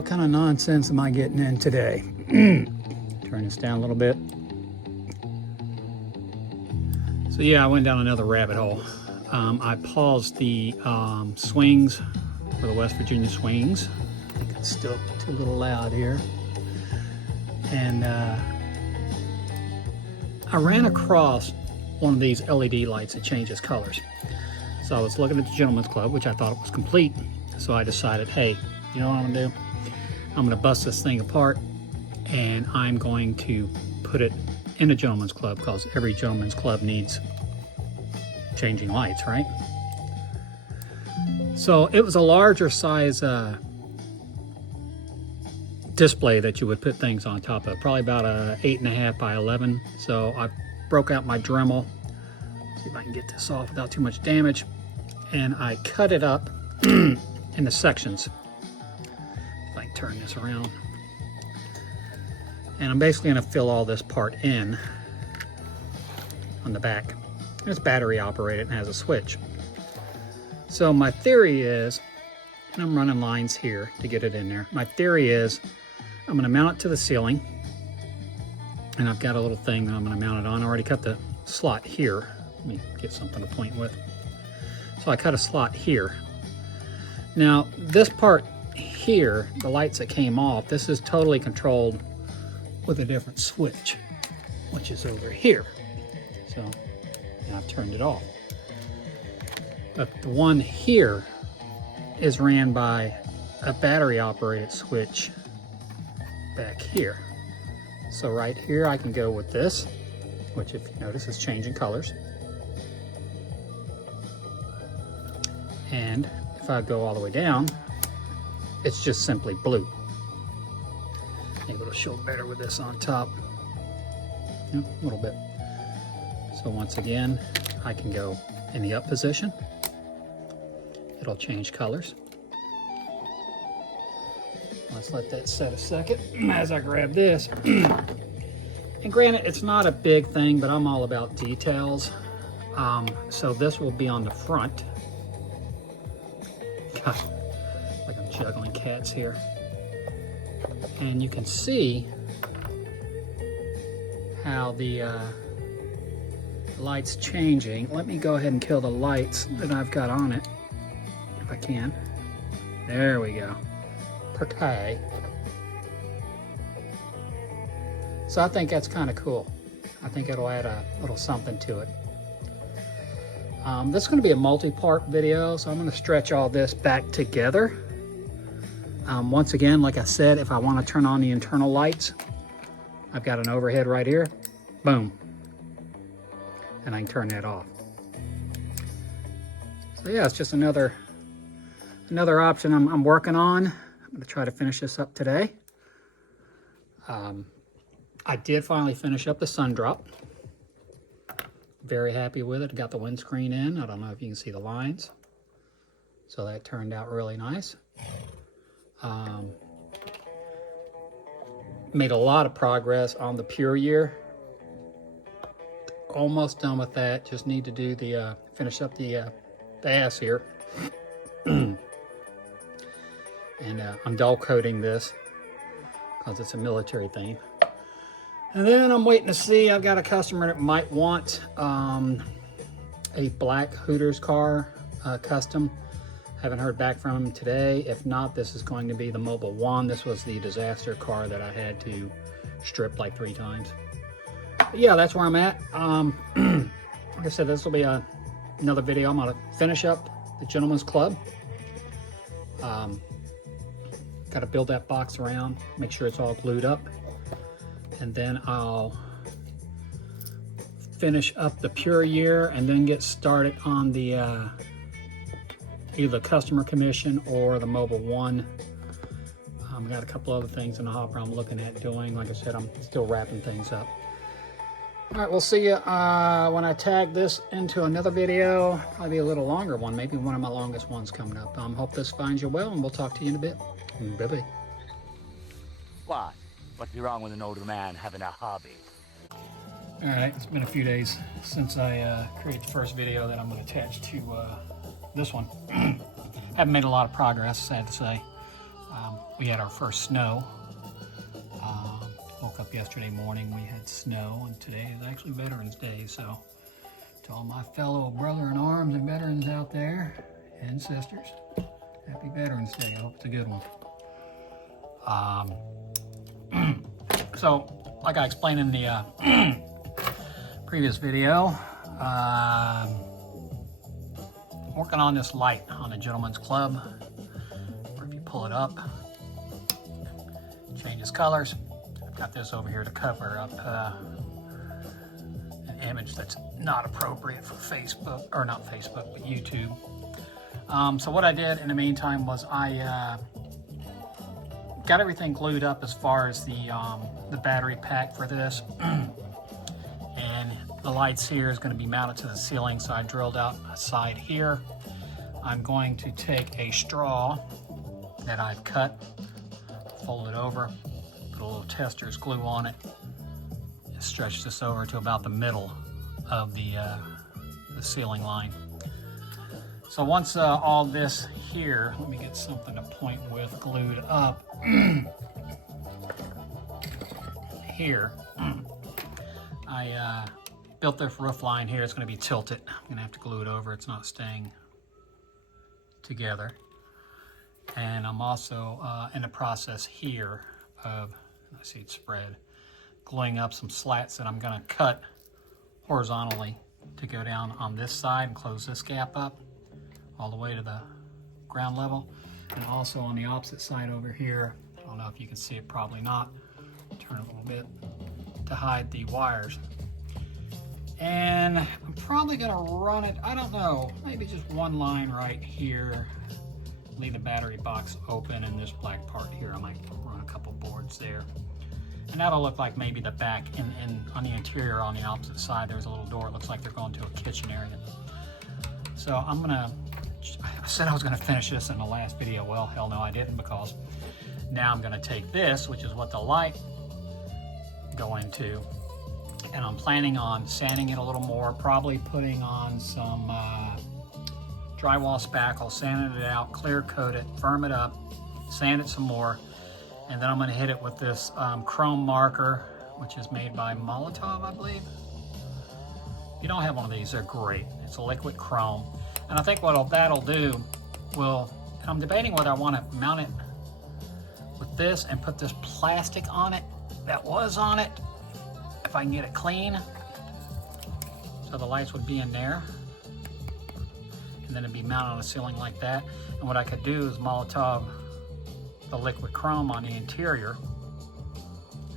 what kind of nonsense am I getting in today? Turn this down a little bit. So yeah, I went down another rabbit hole. I paused the swings for the West Virginia swings. I think it's still too little loud here. And I ran across one of these LED lights that changes colors. So I was looking at the Gentleman's Club, which I thought was complete. So I decided, hey, you know what I'm gonna do? I'm gonna bust this thing apart and I'm going to put it in a Gentleman's Club, because every Gentleman's Club needs changing lights, right? So it was a larger size display that you would put things on top of, probably about a 8.5 by 11. So I broke out my Dremel, see if I can get this off without too much damage, and I cut it up into sections. If I can turn this around. And I'm basically going to fill all this part in on the back. It's battery operated and has a switch. So my theory is, and I'm running lines here to get it in there. My theory is I'm going to mount it to the ceiling, and I've got a little thing that I'm going to mount it on. I already cut the slot here. Let me get something to point with. So I cut a slot here. Now this part here, the lights that came off, this is totally controlled with a different switch, which is over here. So now I've turned it off. But the one here is ran by a battery operated switch back here. So right here I can go with this, which if you notice is changing colors. And if I go all the way down, it's just simply blue. Able to show better with this on top. Yep, a little bit. So once again, I can go in the up position. It'll change colors. Let's let that set a second as I grab this. And granted, it's not a big thing, but I'm all about details. So this will be on the front. God, like I'm juggling cats here. And you can see how the light's changing. Let me go ahead and kill the lights that I've got on it, if I can. There we go. Pretty. So I think that's kind of cool. I think it'll add a little something to it. This is going to be a multi-part video, so I'm going to stretch all this back together. Once again, like I said, if I want to turn on the internal lights, I've got an overhead right here. Boom. And I can turn that off. So yeah, it's just another option I'm working on. I'm going to try to finish this up today. I did finally finish up the SunDrop. Very happy with it. Got the windscreen in. I don't know if you can see the lines. So that turned out really nice. Made a lot of progress on the Puryear. Almost done with that. Just need to do the finish up the ass here. And I'm dull coating this because it's a military theme. And then I'm waiting to see, I've got a customer that might want a black Hooters car custom. Haven't heard back from him today. If not, this is going to be the Mobil 1. This was the disaster car that I had to strip like 3 times. But yeah, that's where I'm at. Like I said, this will be another video. I'm gonna finish up the Gentleman's Club. Got to build that box around, make sure it's all glued up. And then I'll finish up the Puryear and then get started on the either the customer commission or the Mobil 1. Got a couple other things in the hopper I'm looking at doing. Like I said, I'm still wrapping things up. All right, we'll see you when I tag this into another video. Probably a little longer one, maybe one of my longest ones coming up. Hope this finds you well, and we'll talk to you in a bit. Bye-bye. What? What's wrong with an older man having a hobby? All right, it's been a few days since I created the first video that I'm going to attach to this one. Haven't made a lot of progress, sad to say. We had our first snow. Woke up yesterday morning, we had snow, and today is actually Veterans Day, so to all my fellow brother-in-arms and veterans out there, and sisters, happy Veterans Day. I hope it's a good one. So, like I explained in the previous video, working on this light on the Gentleman's Club, where if you pull it up, it changes colors. I've got this over here to cover up an image that's not appropriate for Facebook, or not Facebook, but YouTube. So what I did in the meantime was I got everything glued up as far as the battery pack for this. And the lights here is going to be mounted to the ceiling, so I drilled out a side here. I'm going to take a straw that I've cut, fold it over, put a little tester's glue on it, and stretch this over to about the middle of the ceiling line. So once all this here, let me get something to point with, glued up here. I built this roof line here. It's going to be tilted. I'm going to have to glue it over. It's not staying together. And I'm also in the process here of, I see it spread, gluing up some slats that I'm going to cut horizontally to go down on this side and close this gap up all the way to the ground level. And also on the opposite side over here, I don't know if you can see it, probably not. Turn it a little bit to hide the wires. And I'm probably gonna run it, I don't know, maybe just one line right here. Leave the battery box open, and this black part here, I might run a couple boards there. And that'll look like maybe the back, and on the interior on the opposite side, there's a little door. It looks like they're going to a kitchen area. So I'm gonna, I said I was gonna finish this in the last video. Well, hell no, I didn't, because now I'm gonna take this, which is what the light go into, and I'm planning on sanding it a little more, probably putting on some drywall spackle, sanding it out, clear coat it, firm it up, sand it some more, and then I'm gonna hit it with this chrome marker, which is made by Molotov, I believe. If you don't have one of these, they're great. It's a liquid chrome. And I think what that'll do will, and I'm debating whether I want to mount it with this and put this plastic on it that was on it, if I can get it clean. So the lights would be in there, and then it'd be mounted on the ceiling like that. And what I could do is Molotov the liquid chrome on the interior,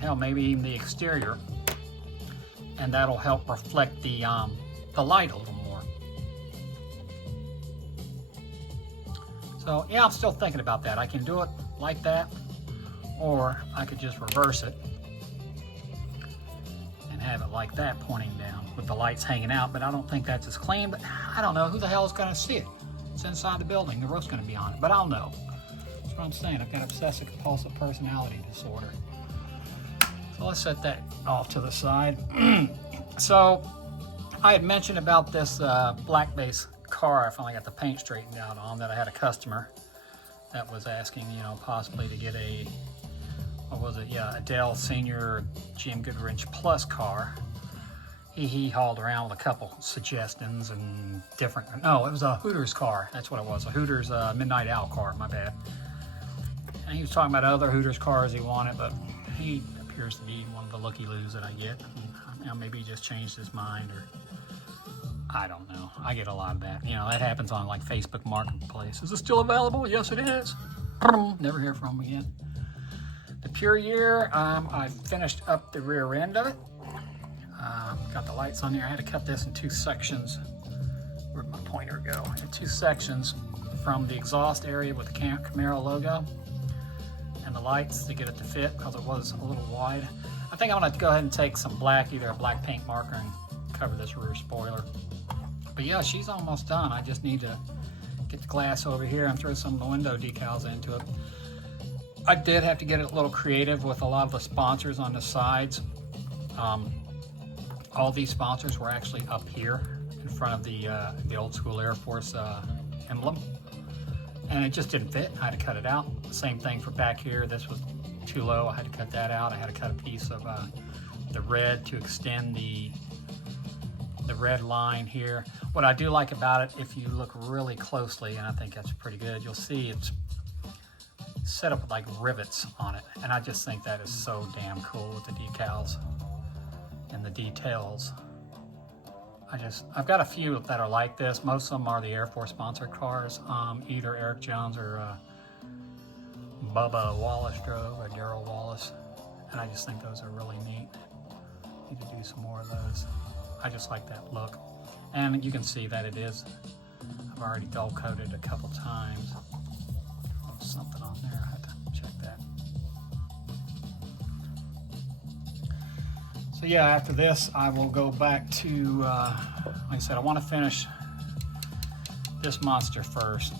hell, maybe even the exterior, and that'll help reflect the light a little more. So yeah, I'm still thinking about that. I can do it like that, or I could just reverse it and have it like that, pointing down with the lights hanging out. But I don't think that's as clean. But I don't know, who the hell is going to see it? It's inside the building. The roof's going to be on it, but I'll know. That's what I'm saying. I've got obsessive compulsive personality disorder. So let's set that off to the side. So I had mentioned about this black base car I finally got the paint straightened out on, that I had a customer that was asking, you know, possibly to get a, what was it? Yeah, a Dell Senior GM Goodwrench Plus car. He hauled around with a couple suggestions and different, no, it was a Hooters car. That's what it was, a Hooters Midnight Owl car, my bad. And he was talking about other Hooters cars he wanted, but he appears to be one of the looky-loos that I get. You know, maybe he just changed his mind, or I don't know. I get a lot of that. You know, that happens on like Facebook Marketplace. Is it still available? Yes, it is. Never hear from him again. The Puryear, I finished up the rear end of it. Got the lights on here. I had to cut this in two sections. Where'd my pointer go? In two sections, from the exhaust area with the Camaro logo and the lights to get it to fit, because it was a little wide. I think I'm gonna go ahead and take some black, either a black paint marker, and cover this rear spoiler. But yeah, she's almost done. I just need to get the glass over here and throw some of the window decals into it. I did have to get a little creative with a lot of the sponsors on the sides. All these sponsors were actually up here in front of the old school Air Force emblem. and it just didn't fit. I had to cut it out. Same thing for back here. This was too low. I had to cut that out. I had to cut a piece of the red to extend the red line here. What I do like about it, if you look really closely, and I think that's pretty good, you'll see it's set up with like rivets on it. And I just think that is so damn cool with the decals and the details. I've got a few that are like this. Most of them are the Air Force sponsored cars. Either Eric Jones or Bubba Wallace drove, or Daryl Wallace. And I just think those are really neat. Need to do some more of those. I just like that look. And you can see that it is, I've already dull coated a couple times. Oh, something on there, I have to check that. So yeah, after this, I will go back to, like I said, I want to finish this monster first.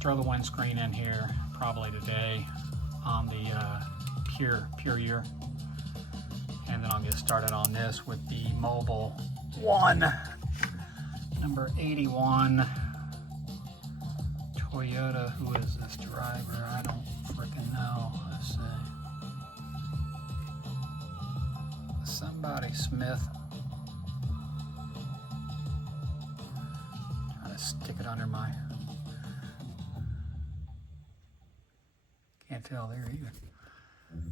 Throw the windscreen in here probably today on the Puryear. And then I'll get started on this with the Mobil 1, number 81. Toyota, who is this driver? I don't freaking know. Let's see. Somebody Smith. Trying to stick it under my, can't tell there either.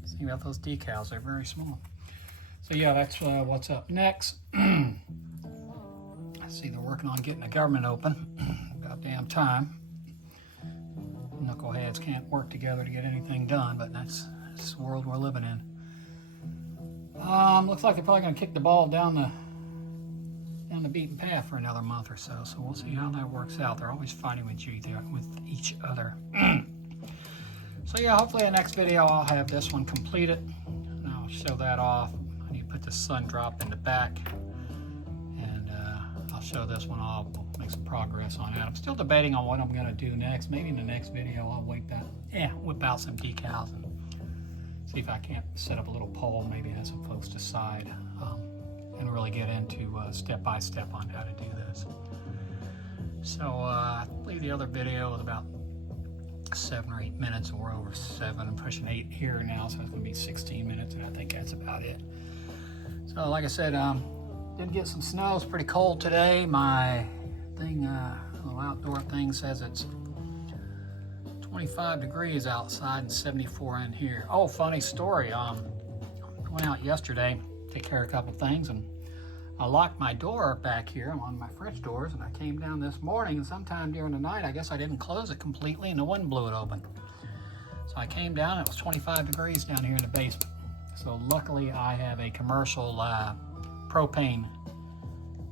See about those decals, they're very small. So yeah, that's what's up next. I see they're working on getting the government open. About damn time. Knuckleheads can't work together to get anything done, but that's the world we're living in. Looks like they're probably going to kick the ball down the beaten path for another month or so. So we'll see how that works out. They're always fighting with each other. So yeah, hopefully in the next video I'll have this one completed. And I'll show that off. I need to put the SunDrop in the back. And I'll show this one off. We'll make some progress on that. I'm still debating on what I'm going to do next. Maybe in the next video I'll whip out some decals and see if I can't set up a little poll, maybe have some folks decide, and really get into step by step on how to do this. So I believe the other video was about 7 or 8 minutes, and we're over 7. I'm pushing 8 here now, so it's going to be 16 minutes, and I think that's about it. So like I said, did get some snow. It's pretty cold today. My thing, little outdoor thing says it's 25 degrees outside and 74 in here. Oh, funny story. I went out yesterday to take care of a couple things, and I locked my door back here on my French doors, and I came down this morning, and sometime during the night, I guess I didn't close it completely, and the wind blew it open. So I came down, and it was 25 degrees down here in the basement. So luckily, I have a commercial propane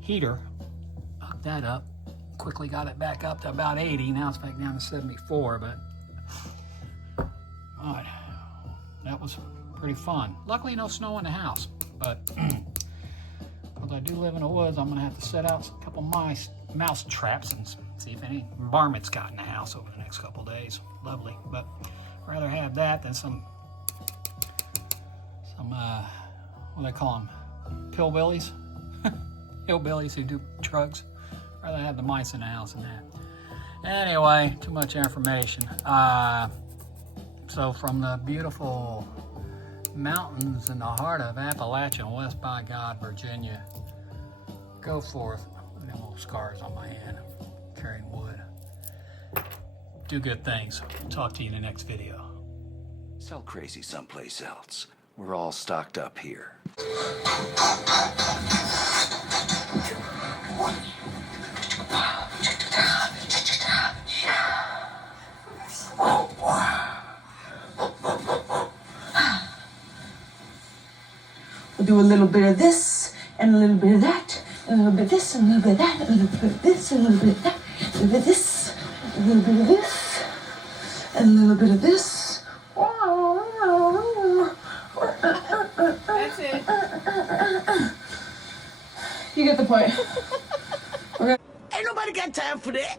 heater. Hooked that up. Quickly got it back up to about 80. Now it's back down to 74, but that was pretty fun. Luckily, no snow in the house, but because I do live in the woods, I'm going to have to set out a couple mouse traps and see if any varmints got in the house over the next couple days. Lovely, but I'd rather have that than some what do they call them? Pillbillies? Hillbillies who do drugs. I'd rather have the mice in the house than that. Anyway, too much information. So from the beautiful mountains in the heart of Appalachia, West by God, Virginia, go forth. Look at them little scars on my hand. I'm carrying wood. Do good things. Talk to you in the next video. Sell crazy someplace else. We're all stocked up here. We'll do a little bit of this, and a little bit of that, and a little bit of this, and a little bit of that, and a little bit of this, and a little bit of that, a little bit of this, a little bit of this, and a little bit of this. That's it. You get the point. Ain't nobody got time for that.